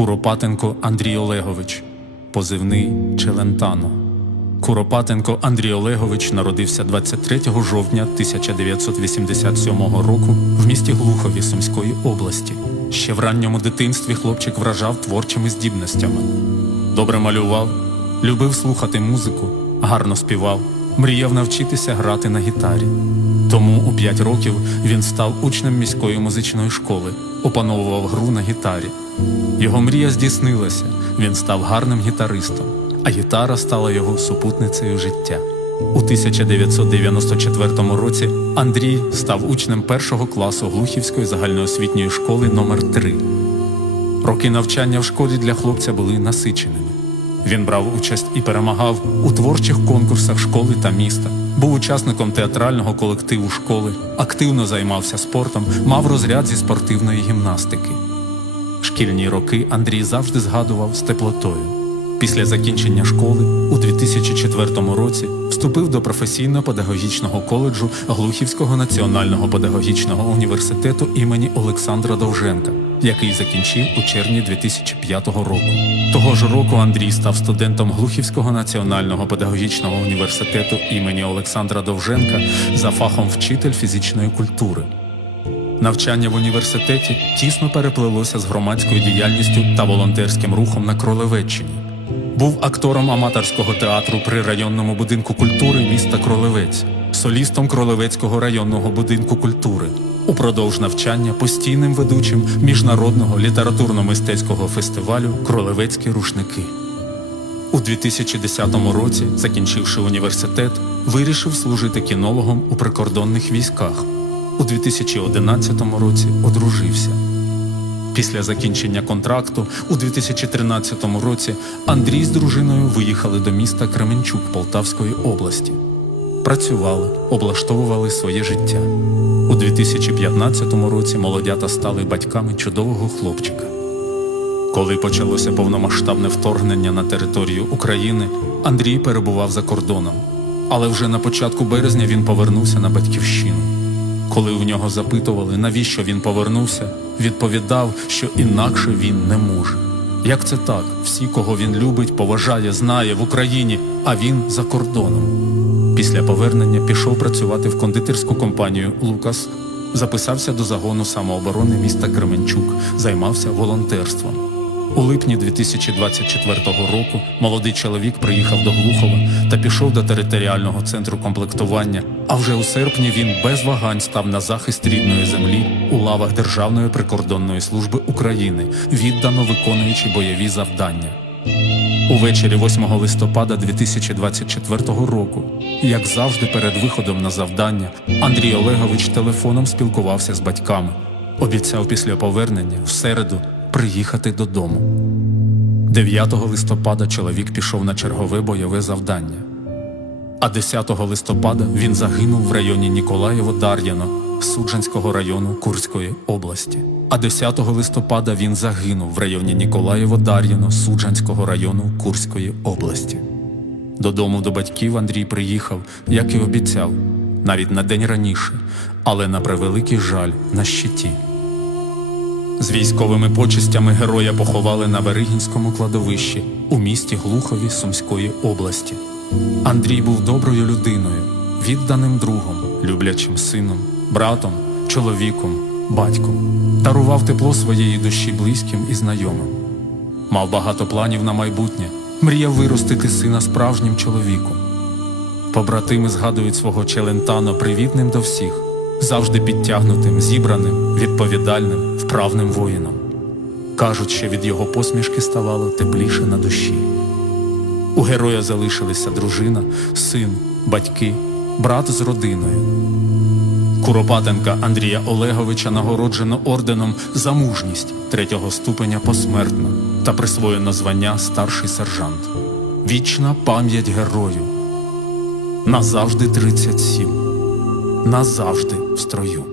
Куропатенко Андрій Олегович, позивний Челентано. Куропатенко Андрій Олегович народився 23 жовтня 1987 року в місті Глухові Сумської області. Ще в ранньому дитинстві хлопчик вражав творчими здібностями. Добре малював, любив слухати музику, гарно співав, мріяв навчитися грати на гітарі. Тому у 5 років він став учнем міської музичної школи, опановував гру на гітарі. Його мрія здійснилася, він став гарним гітаристом, а гітара стала його супутницею життя. У 1994 році Андрій став учнем першого класу Глухівської загальноосвітньої школи номер 3 Роки навчання в школі для хлопця були насиченими. Він брав участь і перемагав у творчих конкурсах школи та міста, був учасником театрального колективу школи, активно займався спортом, мав розряд зі спортивної гімнастики. Шкільні роки Андрій завжди згадував з теплотою. Після закінчення школи у 2004 році вступив до професійно-педагогічного коледжу Глухівського національного педагогічного університету імені Олександра Довженка, який закінчив у червні 2005 року. Того ж року Андрій став студентом Глухівського національного педагогічного університету імені Олександра Довженка за фахом вчитель фізичної культури. Навчання в університеті тісно переплилося з громадською діяльністю та волонтерським рухом на Кролевеччині. Був актором аматорського театру при районному будинку культури міста Кролевець, солістом Кролевецького районного будинку культури. Упродовж навчання постійним ведучим міжнародного літературно-мистецького фестивалю Кролевецькі рушники. У 2010 році, закінчивши університет, вирішив служити кінологом у прикордонних військах. У 2011 році одружився. Після закінчення контракту у 2013 році Андрій з дружиною виїхали до міста Кременчук Полтавської області. Працювали, облаштовували своє життя. У 2015 році молодята стали батьками чудового хлопчика. Коли почалося повномасштабне вторгнення на територію України, Андрій перебував за кордоном. Але вже на початку березня він повернувся на батьківщину. Коли у нього запитували, навіщо він повернувся, відповідав, що інакше він не може. Як це так? Всі, кого він любить, поважає, знає в Україні, а він за кордоном. Після повернення пішов працювати в кондитерську компанію Лукас, записався до загону самооборони міста Кременчук, займався волонтерством. У липні 2024 року молодий чоловік приїхав до Глухова та пішов до територіального центру комплектування. А вже у серпні він без вагань став на захист рідної землі у лавах Державної прикордонної служби України, віддано виконуючи бойові завдання. Увечері 8 листопада 2024 року, як завжди, перед виходом на завдання, Андрій Олегович телефоном спілкувався з батьками. Обіцяв після повернення в середу приїхати додому. 9 листопада чоловік пішов на чергове бойове завдання. А 10 листопада він загинув в районі Ніколаєво-Дар'яно Суджанського району Курської області. А 10 листопада він загинув в районі Ніколаєво-Дар'яно Суджанського району Курської області. Додому до батьків Андрій приїхав, як і обіцяв, навіть на день раніше, але на превеликий жаль на щиті. З військовими почестями героя поховали на Веригінському кладовищі у місті Глухові Сумської області. Андрій був доброю людиною, відданим другом, люблячим сином, братом, чоловіком, батьком, дарував тепло своєї душі близьким і знайомим. Мав багато планів на майбутнє, мріяв виростити сина справжнім чоловіком. Побратими згадують свого челентано привітним до всіх, завжди підтягнутим, зібраним, відповідальним, вправним воїном. Кажуть, що від його посмішки ставало тепліше на душі. У героя залишилися дружина, син, батьки, брат з родиною. Куропатенка Андрія Олеговича нагороджено орденом за мужність третього ступеня посмертно та присвоєно звання старший сержант. Вічна пам'ять герою. Назавжди 37. Назавжди в строю.